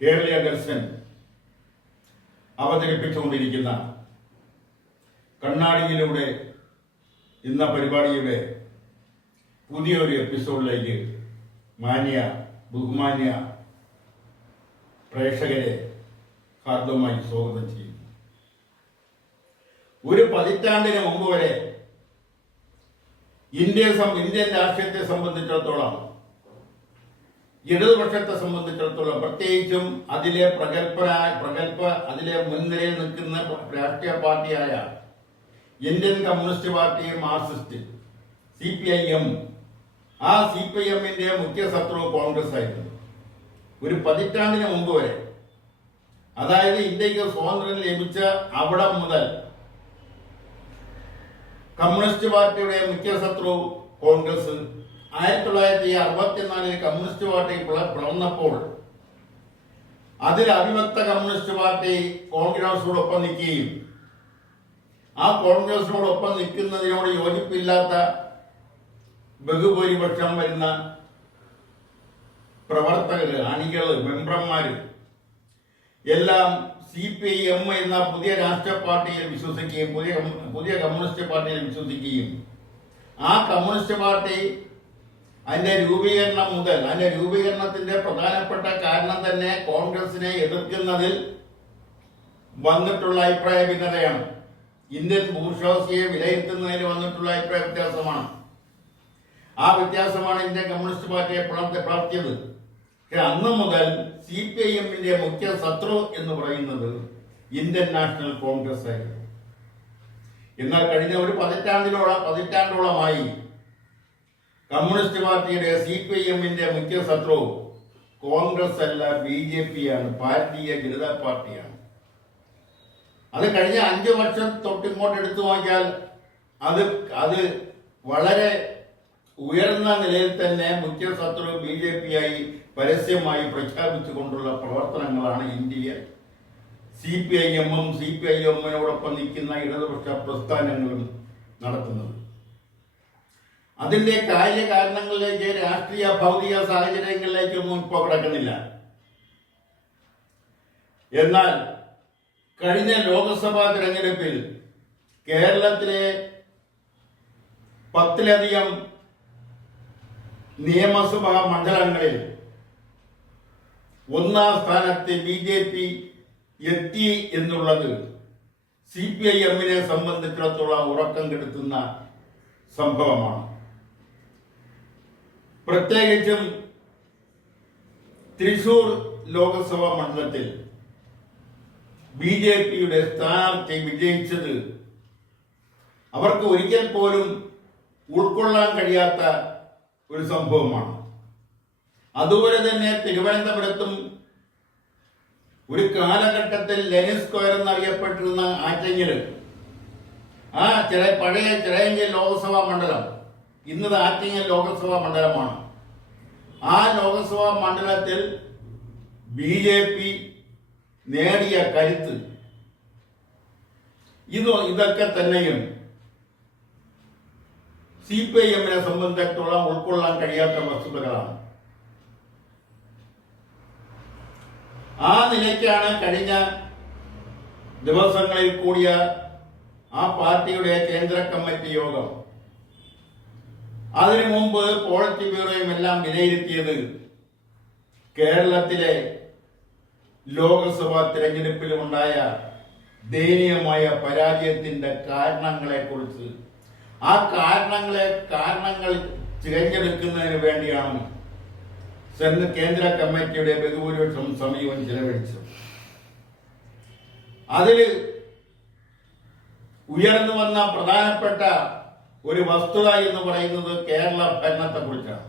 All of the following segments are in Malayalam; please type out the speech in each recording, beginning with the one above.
കേരളീയ ദർശൻ അവതരിപ്പിച്ചുകൊണ്ടിരിക്കുന്ന കണ്ണാടിയിലൂടെ ഇന്ന പരിപാടിയുടെ പുതിയൊരു എപ്പിസോഡിലേക്ക് ബഹുമാന്യ പ്രേക്ഷകരെ ഹാർദവമായി സ്വാഗതം ചെയ്യുന്നു. ഒരു പതിറ്റാണ്ടിന് മുമ്പ് വരെ ഇന്ത്യൻ രാഷ്ട്രീയത്തെ സംബന്ധിച്ചിടത്തോളം, ഇടതുപക്ഷത്തെ സംബന്ധിച്ചിടത്തോളം, പ്രത്യേകിച്ചും അതിലെ അതിലെ മുൻനിരയിൽ നിൽക്കുന്ന രാഷ്ട്രീയ പാർട്ടിയായ Indian communist party, Marxist, CPIM, ആ CPIMന്റെ മുഖ്യ ശത്രു കോൺഗ്രസ് ആയിരുന്നു. ഒരു പതിറ്റാണ്ടിന് മുമ്പ് വരെ, അതായത് ഇന്ത്യക്ക് സ്വാതന്ത്ര്യം ലഭിച്ച അവിടെ മുതൽ കമ്മ്യൂണിസ്റ്റ് പാർട്ടിയുടെ മുഖ്യ ശത്രു കോൺഗ്രസ്. 1964 കമ്മ്യൂണിസ്റ്റ് പാർട്ടി പിളർന്നപ്പോൾ അതിൽ അവിഭക്ത കമ്മ്യൂണിസ്റ്റ് പാർട്ടി കോൺഗ്രസിനോടൊപ്പം നിൽക്കുകയും ആ കോൺഗ്രസിനോടൊപ്പം നിൽക്കുന്നതിനോട് യോജിപ്പില്ലാത്ത ബഹുഭൂരിപക്ഷം വരുന്ന പ്രവർത്തകർ, അണികൾ, മെമ്പർമാര് എല്ലാം CPIM എന്ന പുതിയ രാഷ്ട്രീയ പാർട്ടിയിൽ വിശ്വസിക്കുകയും പുതിയ കമ്മ്യൂണിസ്റ്റ് പാർട്ടിയിൽ വിശ്വസിക്കുകയും ആ കമ്മ്യൂണിസ്റ്റ് പാർട്ടി അതിന്റെ രൂപീകരണത്തിന്റെ പ്രധാനപ്പെട്ട കാരണം തന്നെ കോൺഗ്രസിനെ എതിർക്കുന്നതിൽ വന്നിട്ടുള്ള അഭിപ്രായ ഭിന്നതയാണ്. ഇന്ത്യൻ ബൂർഷ്വാസിയെ വിലയിരുത്തുന്നതിന് വന്നിട്ടുള്ള അഭിപ്രായ വ്യത്യാസമാണ്. ആ വ്യത്യാസമാണ് ഇന്ത്യൻ കമ്മ്യൂണിസ്റ്റ് പാർട്ടിയെ പിളർത്തിയത്. അന്ന് മുതൽ CPIMന്റെ മുഖ്യ ശത്രു എന്ന് പറയുന്നത് ഇന്ത്യൻ നാഷണൽ കോൺഗ്രസ് ആയിരുന്നു. എന്നാൽ കഴിഞ്ഞ ഒരു പതിറ്റാണ്ടോളമായി കമ്മ്യൂണിസ്റ്റ് പാർട്ടിയുടെ CPIMന്റെ മുഖ്യ ശത്രു കോൺഗ്രസ് അല്ല, BJP ആണ്, ഭാരതീയ ജനതാ പാർട്ടിയാണ്. അത് കഴിഞ്ഞ 5 വർഷം തൊട്ടിങ്ങോട്ട് എടുത്തു നോക്കിയാൽ അത് വളരെ ഉയർന്ന നിലയിൽ തന്നെ മുഖ്യ ശത്രു BJP ആയി പരസ്യമായി പ്രഖ്യാപിച്ചുകൊണ്ടുള്ള പ്രവർത്തനങ്ങളാണ് ഇന്ത്യയിൽ CPIMനോടൊപ്പം നിൽക്കുന്ന ഇടതുപക്ഷ പ്രസ്ഥാനങ്ങളും നടത്തുന്നത്. അതിന്റെ കാര്യകാരണങ്ങളിലേക്ക്, രാഷ്ട്രീയ ഭൗതിക സാഹചര്യങ്ങളിലേക്കൊന്നും ഇപ്പോൾ കിടക്കുന്നില്ല. എന്നാൽ കഴിഞ്ഞ ലോക്സഭാ തെരഞ്ഞെടുപ്പിൽ കേരളത്തിലെ 10ലധികം നിയമസഭാ മണ്ഡലങ്ങളിൽ 1ാം സ്ഥാനത്ത് BJP എത്തി എന്നുള്ളത് CPIMനെ സംബന്ധിച്ചിടത്തോളം ഉറക്കം കെടുത്തുന്ന സംഭവമാണ്. പ്രത്യേകിച്ചും തൃശൂർ ലോക്സഭാ മണ്ഡലത്തിൽ BJPയുടെ സ്ഥാനാർത്ഥി വിജയിച്ചത് അവർക്ക് ഒരിക്കൽ പോലും ഉൾക്കൊള്ളാൻ കഴിയാത്ത ഒരു സംഭവമാണ്. അതുപോലെ തന്നെ തിരുവനന്തപുരത്തും ഒരു കാലഘട്ടത്തിൽ ലെനിൻ സ്ക്വയർ എന്നറിയപ്പെട്ടിരുന്ന ആറ്റിങ്ങൽ, ആ പഴയ ചിറയൻകീഴ് ലോക്സഭാ മണ്ഡലം ഇന്നത് ആറ്റിങ്ങൽ ലോക്സഭാ മണ്ഡലമാണ്. ആ ലോക്സഭാ മണ്ഡലത്തിൽ BJP നേടിയ കരുത്ത് ഇതൊക്കെ തന്നെയും CPIMനെ സംബന്ധിച്ചിടത്തോളം ഉൾക്കൊള്ളാൻ കഴിയാത്ത വസ്തുതകളാണ്. ആ നിലയ്ക്കാണ് കഴിഞ്ഞ ദിവസങ്ങളിൽ കൂടിയ ആ പാർട്ടിയുടെ കേന്ദ്ര കമ്മിറ്റി യോഗം, അതിനു മുമ്പ് പോളിറ്റ് ബ്യൂറോയും എല്ലാം വിലയിരുത്തിയത് കേരളത്തിലെ ലോക്സഭാ തിരഞ്ഞെടുപ്പിലുണ്ടായ ദയനീയമായ പരാജയത്തിന്റെ കാരണങ്ങളെക്കുറിച്ച്, ആ കാരണങ്ങൾ തിരഞ്ഞെടുക്കുന്നതിന് വേണ്ടിയാണ് കേന്ദ്ര കമ്മിറ്റിയുടെ ബഹുഭൂരിപക്ഷം സമയവും ചെലവഴിച്ചത്. അതിൽ ഉയർന്നു വന്ന പ്രധാനപ്പെട്ട ഒരു വസ്തുത എന്ന് പറയുന്നത് കേരള ഭരണത്തെക്കുറിച്ചാണ്.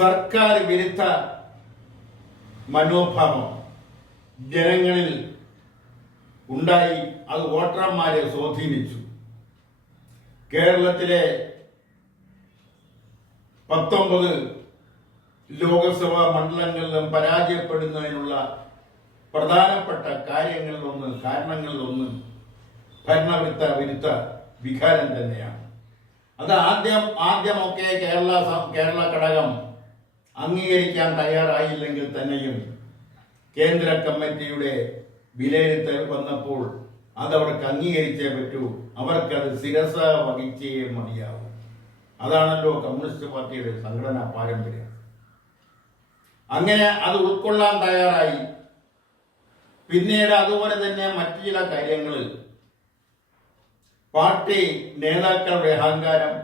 സർക്കാർ വിരുദ്ധ മനോഭാവം ജനങ്ങളിൽ ഉണ്ടായി. അത് വോട്ടർമാരെ സ്വാധീനിച്ചു. കേരളത്തിലെ 19 ലോകസഭാ മണ്ഡലങ്ങളിലും പരാജയപ്പെടുന്നതിനുള്ള പ്രധാനപ്പെട്ട കാരണങ്ങളിലൊന്ന് ഭരണവിരുദ്ധ വികാരം തന്നെയാണ്. അത് ആദ്യമൊക്കെ കേരള ഘടകം അംഗീകരിക്കാൻ തയ്യാറായില്ലെങ്കിൽ തന്നെയും കേന്ദ്ര കമ്മിറ്റിയുടെ വിലയിരുത്തൽ വന്നപ്പോൾ അതവർക്ക് അംഗീകരിച്ചേ പറ്റൂ. അവർക്കത് ശിരസ വഹിച്ചേ മതിയാവും. അതാണല്ലോ കമ്മ്യൂണിസ്റ്റ് പാർട്ടിയുടെ സംഘടനാ പാരമ്പര്യം. അങ്ങനെ അത് ഉൾക്കൊള്ളാൻ തയ്യാറായി. പിന്നീട് അതുപോലെ തന്നെ മറ്റു ചില കാര്യങ്ങൾ, പാർട്ടി നേതാക്കളുടെ അഹങ്കാരം,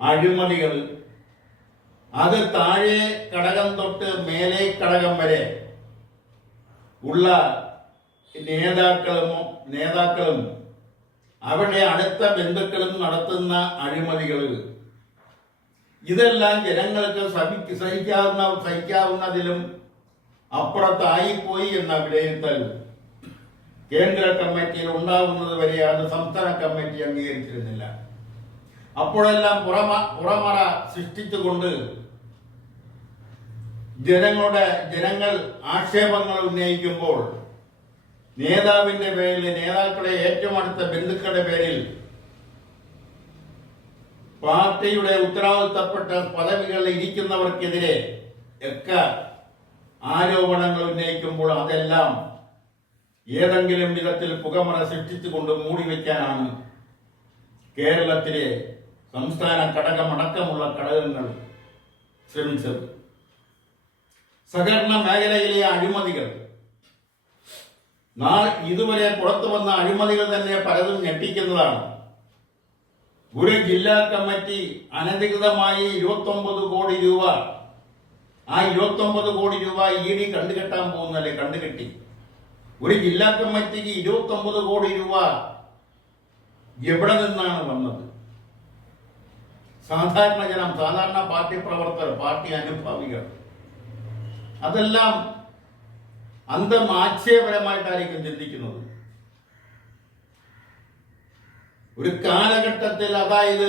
അഴിമതികൾ, അത് താഴെ ഘടകം തൊട്ട് മേലെ ഘടകം വരെ ഉള്ള നേതാക്കളും അവരുടെ അടുത്ത ബന്ധുക്കളും നടത്തുന്ന അഴിമതികൾ, ഇതെല്ലാം ജനങ്ങൾക്ക് സഹിക്കാവുന്നതിലും അപ്പുറത്തായിപ്പോയി എന്ന വിലയിരുത്തൽ കേന്ദ്ര കമ്മിറ്റിയിൽ ഉണ്ടാകുന്നത് വരെ അത് സംസ്ഥാന കമ്മിറ്റി അംഗീകരിച്ചിരുന്നില്ല. അപ്പോഴെല്ലാം പുറമറ സൃഷ്ടിച്ചുകൊണ്ട് ജനങ്ങൾ ആക്ഷേപങ്ങൾ ഉന്നയിക്കുമ്പോൾ നേതാവിന്റെ പേരിൽ, നേതാക്കളെ ഏറ്റവും അടുത്ത ബന്ധുക്കളുടെ പേരിൽ പാർട്ടിയുടെ ഉത്തരവാദിത്തപ്പെട്ട പദവികളിൽ ഇരിക്കുന്നവർക്കെതിരെ ഒക്കെ ആരോപണങ്ങൾ ഉന്നയിക്കുമ്പോൾ അതെല്ലാം ഏതെങ്കിലും വിധത്തിൽ പുകമറ സൃഷ്ടിച്ചുകൊണ്ട് മൂടിവെക്കാനാണ് കേരളത്തിലെ സംസ്ഥാന ഘടകമടക്കമുള്ള ഘടകങ്ങൾ ശ്രമിച്ചത്. സഹകരണ മേഖലയിലെ അഴിമതികൾ, ഇതുവരെ പുറത്തു വന്ന അഴിമതികൾ തന്നെ പലതും ഞെട്ടിക്കുന്നതാണ്. ഒരു ജില്ലാ കമ്മിറ്റി അനധികൃതമായി 29 കോടി രൂപ, ആ 29 കോടി രൂപ ED കണ്ടുകെട്ടാൻ പോകുന്നല്ലേ, കണ്ടുകെട്ടി. ഒരു ജില്ലാ കമ്മിറ്റിക്ക് 29 കോടി രൂപ എവിടെ നിന്നാണ് വന്നത്? സാധാരണ ജനം, സാധാരണ പാർട്ടി പ്രവർത്തകർ, പാർട്ടി അനുഭാവികൾ, അതെല്ലാം ആശയപരമായിട്ടായിരിക്കും ചിന്തിക്കുന്നത്. ഒരു കാലഘട്ടത്തിൽ, അതായത്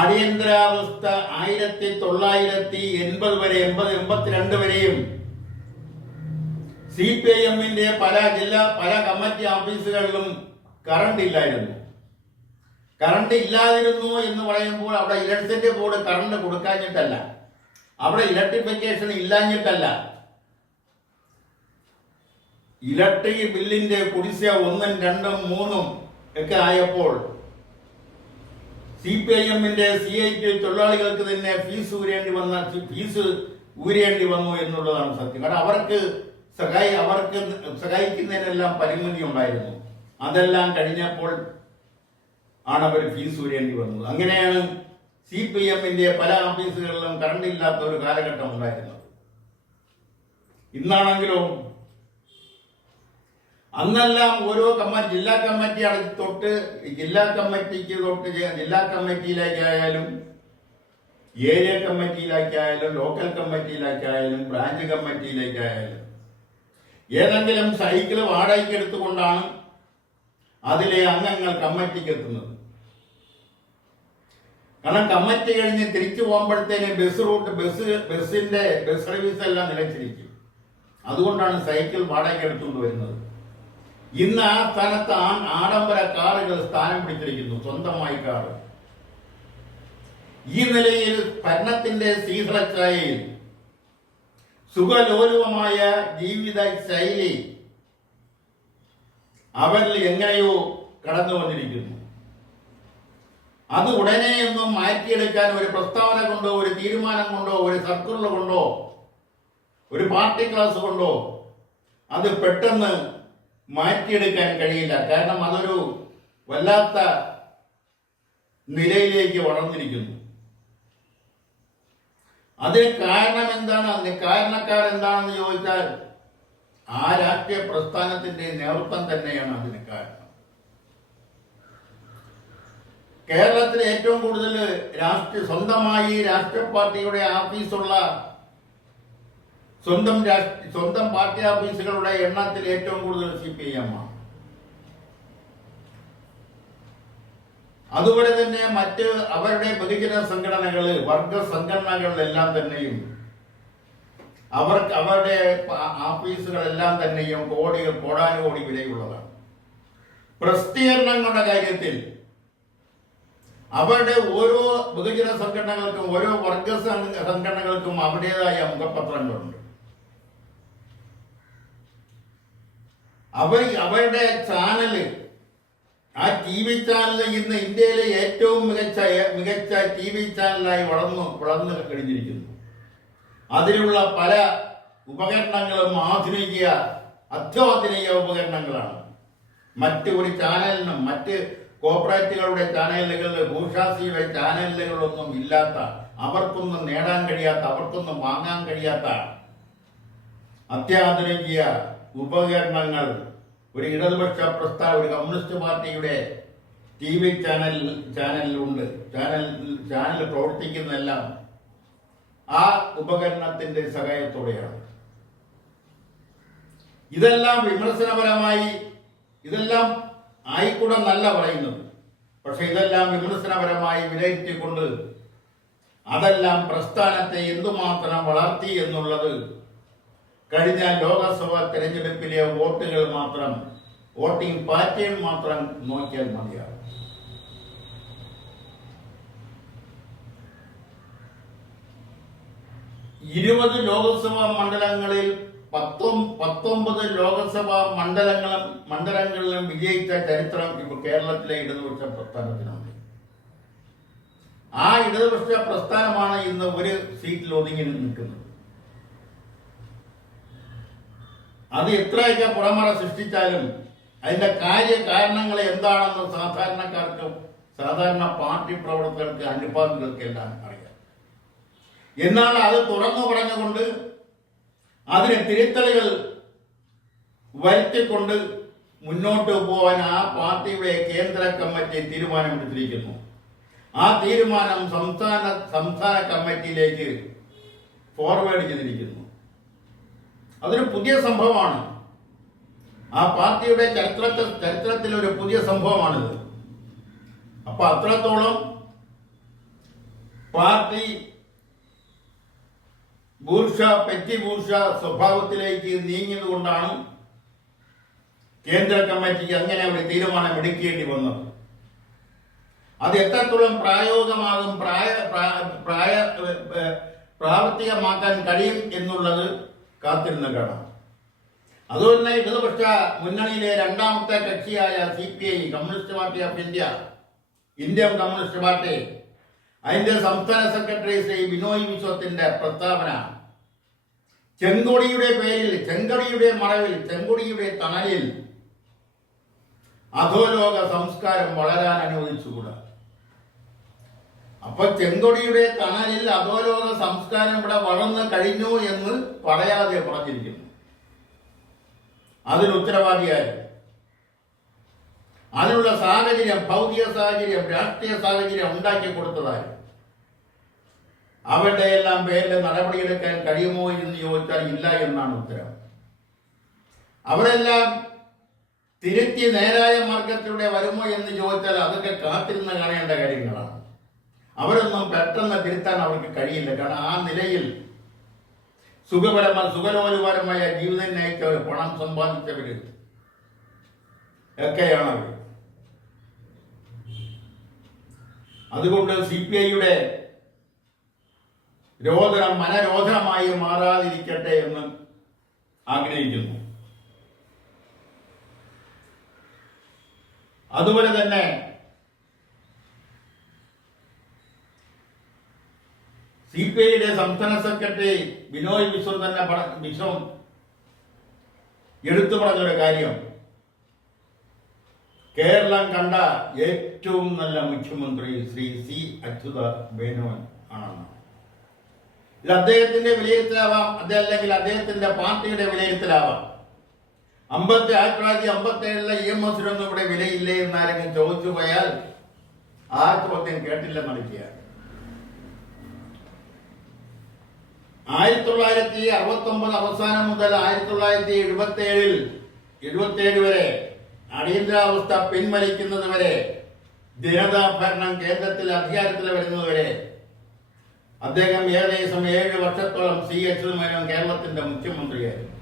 അടിയന്തരാവസ്ഥ 1980 വരെ, 82 വരെയും CPIM-ന്റെ പല കമ്മിറ്റി ഓഫീസുകളിലും കറണ്ട് ഇല്ലായിരുന്നു. കറണ്ട് ഇല്ലാതിരുന്നു എന്ന് പറയുമ്പോൾ അവിടെ ഇലക്ട്രിസിറ്റി ബോർഡ് കറണ്ട് കൊടുക്കാഞ്ഞിട്ടല്ല, അവിടെ ഇലക്ട്രിഫിക്കേഷൻ ഇല്ലാഞ്ഞിട്ടല്ല. ഇലക്ട്രിക് ബില്ലിന്റെ കുടിശ്ശിക 1, 2, 3 ഒക്കെ ആയപ്പോൾ CPIM-ന്റെ CIT തൊഴിലാളികൾക്ക് തന്നെ ഫീസ് ഊരേണ്ടി വന്നു എന്നുള്ളതാണ് സത്യം. കാരണം അവർക്ക് സഹായിക്കുന്നതിനെല്ലാം പരിമിതി ഉണ്ടായിരുന്നു. അതെല്ലാം കഴിഞ്ഞപ്പോൾ ആണ് അവർ ഫീസ് ഊരേണ്ടി വന്നത്. അങ്ങനെയാണ് CPIM-ന്റെ പല ഓഫീസുകളിലും കറണ്ട് ഇല്ലാത്ത ഒരു കാലഘട്ടം ഉണ്ടായിരുന്നത്. ഇന്നാണെങ്കിലോ അന്നെല്ലാം ഓരോ ജില്ലാ കമ്മിറ്റി തൊട്ട് ജില്ലാ കമ്മിറ്റിയിലേക്കായാലും ഏരിയ കമ്മിറ്റിയിലേക്കായാലും ലോക്കൽ കമ്മിറ്റിയിലേക്കായാലും ബ്രാഞ്ച് കമ്മിറ്റിയിലേക്കായാലും ഏതെങ്കിലും സൈക്കിൾ വാടകയ്ക്ക് എടുത്തുകൊണ്ടാണ് അതിലെ അംഗങ്ങൾ കമ്മിറ്റിക്ക് എത്തുന്നത്. കാരണം കമ്മിറ്റി കഴിഞ്ഞ് തിരിച്ചു പോകുമ്പോഴത്തേന് ബസ് സർവീസ് എല്ലാം നിലച്ചിരിക്കും. അതുകൊണ്ടാണ് സൈക്കിൾ വാടകയ്ക്ക് എടുത്തുകൊണ്ട് വരുന്നത്. ഇന്ന് ആ സ്ഥാനത്ത് ആഡംബര കാറുകൾ സ്ഥാനം പിടിച്ചിരിക്കുന്നു, സ്വന്തമായി കാറ്. ഈ നിലയിൽ ഭരണത്തിന്റെ ശീതളച്ചായയിൽ സുഖലോലുപമായ ജീവിത ശൈലി അവരിൽ എങ്ങനെയോ കടന്നു വന്നിരിക്കുന്നു. അത് ഉടനെയൊന്നും മാറ്റിയെടുക്കാൻ ഒരു പ്രസ്താവന കൊണ്ടോ, ഒരു തീരുമാനം കൊണ്ടോ, ഒരു സർക്കുലർ കൊണ്ടോ, ഒരു പാർട്ടി ക്ലാസ് കൊണ്ടോ അത് പെട്ടെന്ന് മാറ്റിയെടുക്കാൻ കഴിയില്ല. കാരണം അതൊരു വല്ലാത്ത നിലയിലേക്ക് വളർന്നിരിക്കുന്നു. അതിന് കാരണം എന്താണ്? അതിന് കാരണക്കാർ എന്താണെന്ന് ചോദിച്ചാൽ ആ രാഷ്ട്രീയ പ്രസ്ഥാനത്തിന്റെ നേതൃത്വം തന്നെയാണ് അതിന് കാരണം. കേരളത്തിൽ ഏറ്റവും കൂടുതൽ സ്വന്തമായി രാഷ്ട്രീയ പാർട്ടിയുടെ ഓഫീസുള്ള സ്വന്തം പാർട്ടി ഓഫീസുകളുടെ എണ്ണത്തിൽ ഏറ്റവും കൂടുതൽ CPIM ആണ്. അതുപോലെ തന്നെ മറ്റ് അവരുടെ ബഹുജന സംഘടനകള്, വർഗ സംഘടനകളിലെല്ലാം തന്നെയും അവരുടെ ഓഫീസുകളെല്ലാം തന്നെയും കോടാനുകോടി വിലയുള്ളതാണ്. പ്രസിദ്ധീകരണങ്ങളുടെ കാര്യത്തിൽ അവരുടെ ഓരോ ബഹുജന സംഘടനകൾക്കും ഓരോ വർഗ സംഘടനകൾക്കും അവരുടേതായ മുഖപത്രങ്ങളുണ്ട്. അവരുടെ ചാനല്, ആ ടി വി ചാനൽ ഇന്ന് ഇന്ത്യയിലെ ഏറ്റവും മികച്ച ടി വി ചാനലായി വളർന്നു കഴിഞ്ഞിരിക്കുന്നു. അതിലുള്ള പല ഉപകരണങ്ങളും അത്യാധുനിക ഉപകരണങ്ങളാണ്. മറ്റ് ഒരു ചാനലിനും മറ്റ് കോർപ്പറേറ്റുകളുടെ ചാനലുകൾ, ഭൂഷാസിയുടെ ചാനലുകളൊന്നും ഇല്ലാത്ത, അവർക്കൊന്നും നേടാൻ കഴിയാത്ത, അവർക്കൊന്നും വാങ്ങാൻ കഴിയാത്ത അത്യാധുനിക ഉപകരണങ്ങൾ ഒരു ഇടതുപക്ഷ ഒരു കമ്മ്യൂണിസ്റ്റ് പാർട്ടിയുടെ ടി വി ചാനലിലുണ്ട്. ചാനൽ പ്രവർത്തിക്കുന്നതെല്ലാം ആ ഉപകരണത്തിന്റെ സഹായത്തോടെയാണ്. ഇതെല്ലാം വിമർശനപരമായി, ഇതെല്ലാം ആയിക്കൂടെ നല്ല പറയുന്നത്, പക്ഷെ ഇതെല്ലാം വിമർശനപരമായി വിലയിരുത്തിക്കൊണ്ട് അതെല്ലാം പ്രസ്ഥാനത്തെ എന്തുമാത്രം വളർത്തി എന്നുള്ളത് കഴിഞ്ഞ ലോക്സഭാ തെരഞ്ഞെടുപ്പിലെ വോട്ടിംഗ് പാറ്റേൺ മാത്രം നോക്കിയാൽ മതിയാകും. ഇരുപത് ലോക്സഭാ മണ്ഡലങ്ങളിൽ 19 ലോക്സഭാ മണ്ഡലങ്ങളിലും വിജയിച്ച ചരിത്രം ഇപ്പോൾ കേരളത്തിലെ ഇടതുപക്ഷ പ്രസ്ഥാനത്തിനുണ്ട്. ആ ഇടതുപക്ഷ പ്രസ്ഥാനമാണ് ഇന്ന് ഒരു സീറ്റിൽ ഒതുങ്ങി നിൽക്കുന്നത്. അത് എത്രയൊക്കെ പുറമറ സൃഷ്ടിച്ചാലും അതിന്റെ കാരണങ്ങൾ എന്താണെന്ന് സാധാരണ പാർട്ടി പ്രവർത്തകർക്ക്, അനുഭാവികൾക്കെല്ലാം അറിയാം. എന്നാൽ അത് തുറന്നു പറഞ്ഞുകൊണ്ട് അതിന് തിരുത്തലുകൾ വരുത്തിക്കൊണ്ട് മുന്നോട്ട് പോകാൻ ആ പാർട്ടിയുടെ കേന്ദ്ര കമ്മിറ്റി തീരുമാനമെടുത്തിരിക്കുന്നു. ആ തീരുമാനം സംസ്ഥാന കമ്മിറ്റിയിലേക്ക് ഫോർവേഡ് ചെയ്തിരിക്കുന്നു. അതൊരു പുതിയ സംഭവമാണ്. ആ പാർട്ടിയുടെ ചരിത്രത്തിൽ ഒരു പുതിയ സംഭവമാണിത്. അപ്പൊ അത്രത്തോളം പാർട്ടി പെറ്റി ബൂർഷ സ്വഭാവത്തിലേക്ക് നീങ്ങിയത് കൊണ്ടാണ് കേന്ദ്ര കമ്മിറ്റിക്ക് അങ്ങനെ ഒരു തീരുമാനം എടുക്കേണ്ടി വന്നത്. അത് എത്രത്തോളം പ്രാവർത്തികമാക്കാൻ കഴിയും എന്നുള്ളത് കാത്തിരുന്ന് കാണാം. അതുപോലെ ഇടതുപക്ഷ മുന്നണിയിലെ രണ്ടാമത്തെ കക്ഷിയായ CPI, communist party of Indian communist party, അതിന്റെ സംസ്ഥാന സെക്രട്ടറി ശ്രീ ബിനോയ് വിശ്വത്തിന്റെ പ്രസ്താവന ചെങ്കൊടിയുടെ പേരിൽ, ചെങ്കൊടിയുടെ മറവിൽ, ചെങ്കൊടിയുടെ തണലിൽ അധോലോക സംസ്കാരം വളരാൻ അനുവദിച്ചുകൂടാ. അപ്പൊ ചെങ്കൊടിയുടെ തണലിൽ അധോലോക സംസ്കാരം ഇവിടെ വളർന്നു കഴിഞ്ഞു എന്ന് പറയാതെ പറഞ്ഞിരിക്കുന്നു. അതിന് ഉത്തരവാദിയായി അതിനുള്ള സാഹചര്യം, ഭൗതിക സാഹചര്യം, രാഷ്ട്രീയ സാഹചര്യം ഉണ്ടാക്കി കൊടുത്തതായി അവരുടെ എല്ലാം പേരിൽ നടപടിയെടുക്കാൻ കഴിയുമോ എന്ന് ചോദിച്ചാൽ ഇല്ല എന്നാണ് ഉത്തരം. അവരെല്ലാം തിരുത്തി നേരായ മാർഗത്തിലൂടെ വരുമോ എന്ന് ചോദിച്ചാൽ അതൊക്കെ കാത്തിരുന്ന് കാണേണ്ട കാര്യങ്ങളാണ്. അവരൊന്നും പെട്ടെന്ന് തിരുത്താൻ അവർക്ക് കഴിയില്ല. കാരണം ആ നിലയിൽ സുഖലോലുപരമായ ജീവിതം നയിച്ചവർ, പണം സമ്പാദിച്ചവര് ഒക്കെയാണ് അവർ. അതുകൊണ്ട് CPIയുടെ രോദനം മനരോധനമായി മാറാതിരിക്കട്ടെ എന്ന് ആഗ്രഹിക്കുന്നു. അതുപോലെ തന്നെ CPIയുടെ സംസ്ഥാന സെക്രട്ടറി ബിനോയ് വിശ്വം എടുത്തു പറഞ്ഞൊരു കാര്യം, കേരളം കണ്ട ഏറ്റവും നല്ല മുഖ്യമന്ത്രി ശ്രീ C. അച്യുത മേനോൻ ആണെന്ന്. ഇത് അദ്ദേഹത്തിന്റെ വിലയിരുത്തലാവാം, അതല്ലെങ്കിൽ അദ്ദേഹത്തിന്റെ പാർട്ടിയുടെ വിലയിരുത്തലാവാം. 1957 EMSനൊന്നും ഇവിടെ വിലയില്ലേ എന്നാരെങ്കിലും ചോദിച്ചു പോയാൽ ആ ചോദ്യം കേട്ടില്ല നടക്കുക. 1969 അവസാനം മുതൽ 1977 വരെ അടിയന്തരാവസ്ഥ പിൻവലിക്കുന്നത് വരെ, ജനതാ ഭരണം കേന്ദ്രത്തിൽ അധികാരത്തിൽ വരുന്നതുവരെ അദ്ദേഹം ഏകദേശം 7 വർഷത്തോളം C. അച്യുതമേനോൻ കേരളത്തിന്റെ മുഖ്യമന്ത്രിയായിരുന്നു.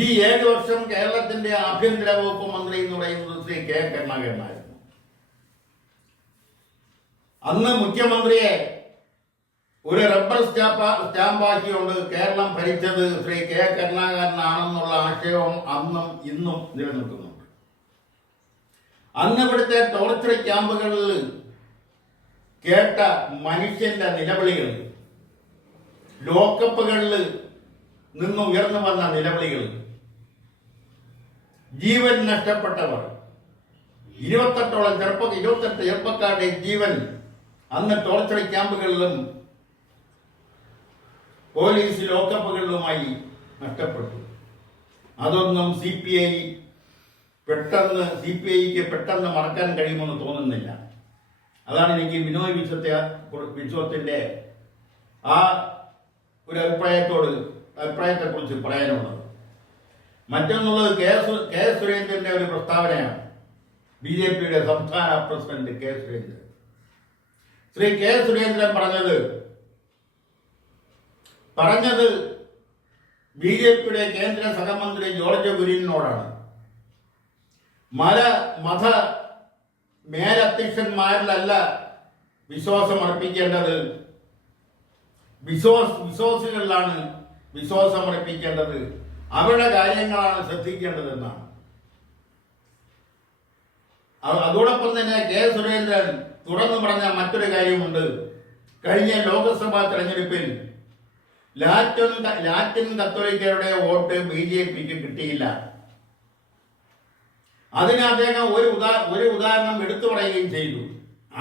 ഈ 7 വർഷം കേരളത്തിന്റെ ആഭ്യന്തര വകുപ്പ് മന്ത്രി എന്ന് പറയുന്നത് ശ്രീ K. കരുണാകരനായിരുന്നു. അന്ന് മുഖ്യമന്ത്രിയെ ഒരു റബ്ബർ സ്റ്റാമ്പാക്കിക്കൊണ്ട് കേരളം ഭരിച്ചത് ശ്രീ കെ കരുണാകരനാണെന്നുള്ള ആശയവും അന്നും ഇന്നും നിലനിൽക്കുന്നുണ്ട്. അന്ന് ഇവിടുത്തെ ടോർച്ചർ ക്യാമ്പുകളിൽ കേട്ട മനുഷ്യന്റെ നിലവിളികൾ, ലോക്കപ്പുകളിൽ നിന്ന് ഉയർന്നു വന്ന നിലവിളികൾ, ജീവൻ നഷ്ടപ്പെട്ടവർ, 28 ചെറുപ്പക്കാരുടെ ജീവൻ അന്ന് ടോർച്ചർ ക്യാമ്പുകളിലും പോലീസ് ലോക്കപ്പുകളിലുമായി നഷ്ടപ്പെട്ടു. അതൊന്നും സി പി ഐക്ക് പെട്ടെന്ന് മറക്കാൻ കഴിയുമെന്ന് തോന്നുന്നില്ല. അതാണ് എനിക്ക് ബിനോയ് വിശ്വത്തിന്റെ ആ ഒരു അഭിപ്രായത്തെക്കുറിച്ച് പറയാനുള്ളത്. മറ്റൊന്നുള്ളത് കെ സുരേന്ദ്രന്റെ ഒരു പ്രസ്താവനയാണ്. BJPയുടെ സംസ്ഥാന president K Surendran. Shri K Surendran പറഞ്ഞത് BJPയുടെ കേന്ദ്ര സഹമന്ത്രി ജോർജ് കുര്യനോടാണ്. മത മേലധ്യക്ഷന്മാരിലല്ല വിശ്വാസം അർപ്പിക്കേണ്ടത്, വിശ്വാസികളിലാണ് വിശ്വാസം അർപ്പിക്കേണ്ടത്, അവരുടെ കാര്യങ്ങളാണ് ശ്രദ്ധിക്കേണ്ടതെന്നാണ്. അതോടൊപ്പം തന്നെ കെ സുരേന്ദ്രൻ തുറന്നു പറഞ്ഞ മറ്റൊരു കാര്യമുണ്ട്. കഴിഞ്ഞ ലോക്സഭാ തെരഞ്ഞെടുപ്പിൽ ലാറ്റിൻ കത്തോലിക്കരുടെ വോട്ട് BJPക്ക് കിട്ടിയില്ല. അതിന് അദ്ദേഹം ഒരു ഉദാഹരണം എടുത്തു പറയുകയും ചെയ്തു.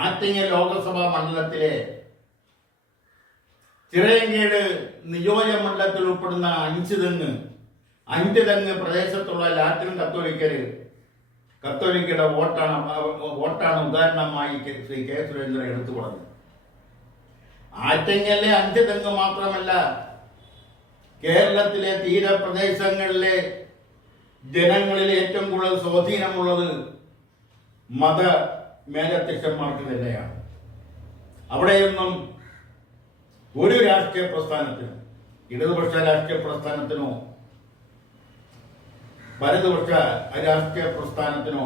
ആറ്റിങ്ങൽ ലോക്സഭാ മണ്ഡലത്തിലെ ചിറയൻകീഴ് നിയോജക മണ്ഡലത്തിൽ ഉൾപ്പെടുന്ന അഞ്ചുതെങ്ങ് പ്രദേശത്തുള്ള ലാറ്റിൻ കത്തോലിക്കയുടെ വോട്ടാണ് ഉദാഹരണമായി ശ്രീ കെ സുരേന്ദ്രൻ എടുത്തു പറഞ്ഞത്. ആറ്റിങ്ങലിലെ 5 തെങ്ങ് മാത്രമല്ല, കേരളത്തിലെ തീരപ്രദേശങ്ങളിലെ ജനങ്ങളിൽ ഏറ്റവും കൂടുതൽ സ്വാധീനമുള്ളത് മത മേലധ്യക്ഷന്മാർക്ക് തന്നെയാണ്. അവിടെയൊന്നും ഒരു രാഷ്ട്രീയ പ്രസ്ഥാനത്തിനോ, ഇടതുപക്ഷ രാഷ്ട്രീയ പ്രസ്ഥാനത്തിനോ വലതുപക്ഷ രാഷ്ട്രീയ പ്രസ്ഥാനത്തിനോ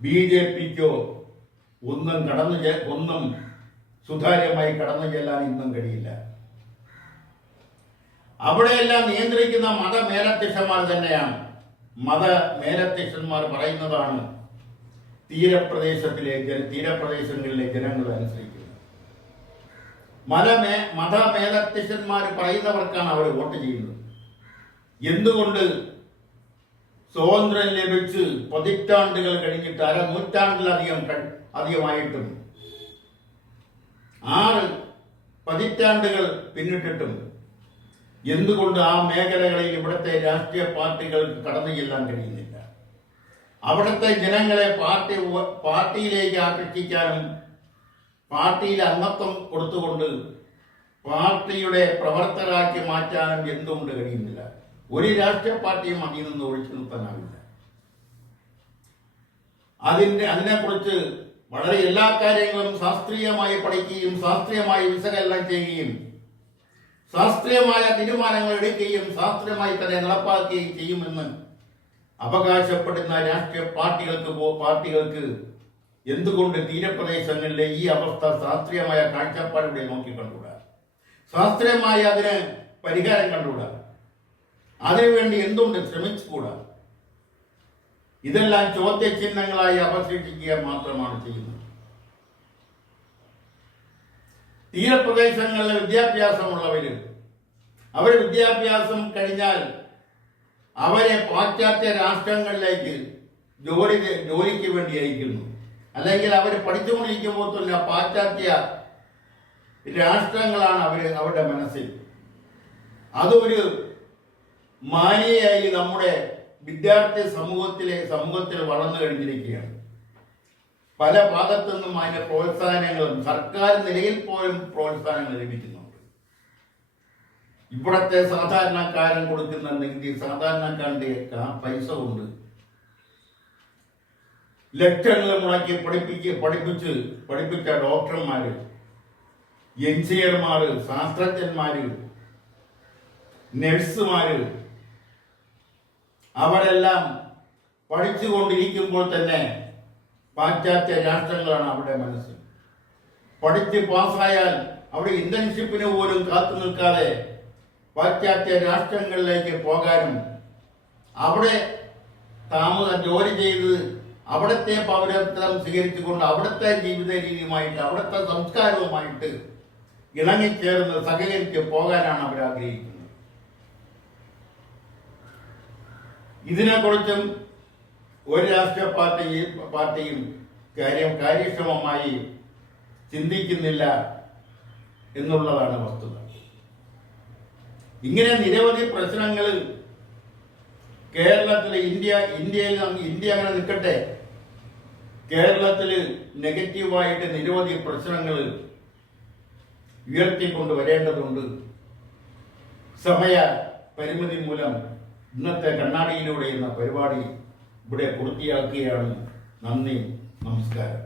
BJPക്കോ ഒന്നും സുതാര്യമായി കടന്നു ചെല്ലാൻ ഇന്നും കഴിയില്ല. അവിടെയെല്ലാം നിയന്ത്രിക്കുന്ന മതമേലധ്യക്ഷന്മാർ തന്നെയാണ്. മതമേലധ്യക്ഷന്മാർ പറയുന്നതാണ് തീരപ്രദേശങ്ങളിലെ ജനങ്ങൾ അനുസരിക്കുന്നത്. മതമേലധ്യക്ഷന്മാർ പറയുന്നവർക്കാണ് അവർ വോട്ട് ചെയ്യുന്നത്. എന്തുകൊണ്ട് സ്വാതന്ത്ര്യം ലഭിച്ച് പതിറ്റാണ്ടുകൾ കഴിഞ്ഞിട്ട് അധികമായിട്ടും 6 പതിറ്റാണ്ടുകൾ പിന്നിട്ടിട്ടും എന്തുകൊണ്ട് ആ മേഖലകളിൽ ഇവിടുത്തെ രാഷ്ട്രീയ പാർട്ടികൾക്ക് കടന്നു ചെല്ലാൻ കഴിയുന്നില്ല? അവിടുത്തെ ജനങ്ങളെ പാർട്ടിയിലേക്ക് ആകർഷിക്കാനും പാർട്ടിയിൽ അംഗത്വം കൊടുത്തുകൊണ്ട് പാർട്ടിയുടെ പ്രവർത്തകരാക്കി മാറ്റാനും എന്തുകൊണ്ട് കഴിയുന്നില്ല? ഒരു രാഷ്ട്രീയ പാർട്ടിയും അതിൽ നിന്ന് ഒഴിച്ചു നിർത്താനാവില്ല. അതിനെക്കുറിച്ച് വളരെ എല്ലാ കാര്യങ്ങളും ശാസ്ത്രീയമായി പഠിക്കുകയും ശാസ്ത്രീയമായി വിശകലനം ചെയ്യുകയും ശാസ്ത്രീയമായ തീരുമാനങ്ങൾ എടുക്കുകയും ശാസ്ത്രീയമായി തന്നെ നടപ്പാക്കുകയും ചെയ്യുമെന്ന് അവകാശപ്പെടുന്ന രാഷ്ട്രീയ പാർട്ടികൾക്ക് എന്തുകൊണ്ട് തീരപ്രദേശങ്ങളിലെ ഈ അവസ്ഥ ശാസ്ത്രീയമായ കാഴ്ചപ്പാടുകൂടെ നോക്കിക്കണ്ടുകൂടാ? ശാസ്ത്രീയമായി അതിന് പരിഹാരം കണ്ടുകൂടാ? അതിനുവേണ്ടി എന്തുകൊണ്ട് ശ്രമിച്ചുകൂടാ? ഇതെല്ലാം ചോദ്യചിഹ്നങ്ങളായി അവശേഷിക്കുക മാത്രമാണ് ചെയ്യുന്നത്. തീരപ്രദേശങ്ങളിലെ വിദ്യാഭ്യാസമുള്ളവര് അവർ വിദ്യാഭ്യാസം കഴിഞ്ഞാൽ അവരെ പാശ്ചാത്യ രാഷ്ട്രങ്ങളിലേക്ക് ജോലിക്ക് വേണ്ടി അയക്കുന്നു. അല്ലെങ്കിൽ അവർ പഠിച്ചുകൊണ്ടിരിക്കുമ്പോൾ തന്നെ പാശ്ചാത്യ രാഷ്ട്രങ്ങളാണ് അവരുടെ മനസ്സിൽ. അതൊരു മായയായി നമ്മുടെ വിദ്യാർത്ഥി സമൂഹത്തിൽ വളർന്നു കഴിഞ്ഞിരിക്കുകയാണ്. പല ഭാഗത്തു നിന്നും അതിന് പ്രോത്സാഹനങ്ങളും സർക്കാർ നിലയിൽ പോലും പ്രോത്സാഹനങ്ങൾ ലഭിക്കുന്നുണ്ട്. ഇവിടത്തെ സാധാരണക്കാരൻ കൊടുക്കുന്ന നികുതി, സാധാരണക്കാരന്റെ പൈസ കൊണ്ട് ലക്ഷങ്ങൾ മുടക്കി പഠിപ്പിച്ച ഡോക്ടർമാര്, എഞ്ചിനീയർമാര്, ശാസ്ത്രജ്ഞന്മാര്, നഴ്സുമാര് അവരെല്ലാം പഠിച്ചുകൊണ്ടിരിക്കുമ്പോൾ തന്നെ പാശ്ചാത്യ രാഷ്ട്രങ്ങളാണ് അവിടെ മനസ്സിൽ. പഠിച്ച് പാസ്സായാൽ അവിടെ ഇന്റേൺഷിപ്പിന് പോലും കാത്തു നിൽക്കാതെ പാശ്ചാത്യ രാഷ്ട്രങ്ങളിലേക്ക് പോകാനും അവിടെ ജോലി ചെയ്ത് അവിടുത്തെ പൗരത്വം സ്വീകരിച്ചുകൊണ്ട് അവിടുത്തെ ജീവിത രീതിയുമായിട്ട് അവിടുത്തെ സംസ്കാരവുമായിട്ട് ഇണങ്ങിച്ചേർന്ന് സഹകരിച്ച് പോകാനാണ് അവർ ആഗ്രഹിക്കുന്നത്. ഇതിനെക്കുറിച്ചും ഒരു രാഷ്ട്രീയ പാർട്ടിയും കാര്യക്ഷമമായി ചിന്തിക്കുന്നില്ല എന്നുള്ളതാണ് വസ്തുത. ഇങ്ങനെ നിരവധി പ്രശ്നങ്ങൾ കേരളത്തിൽ ഇന്ത്യ അങ്ങനെ നിൽക്കട്ടെ, കേരളത്തിൽ നെഗറ്റീവായിട്ട് നിരവധി പ്രശ്നങ്ങൾ ഉയർത്തിക്കൊണ്ട് വരേണ്ടതുണ്ട്. സമയ പരിമിതി മൂലം ഇന്നത്തെ കണ്ണാടിയിലൂടെ എന്ന പരിപാടി ഇവിടെ പൂർത്തിയാക്കുകയാണ്. നന്ദി, നമസ്കാരം.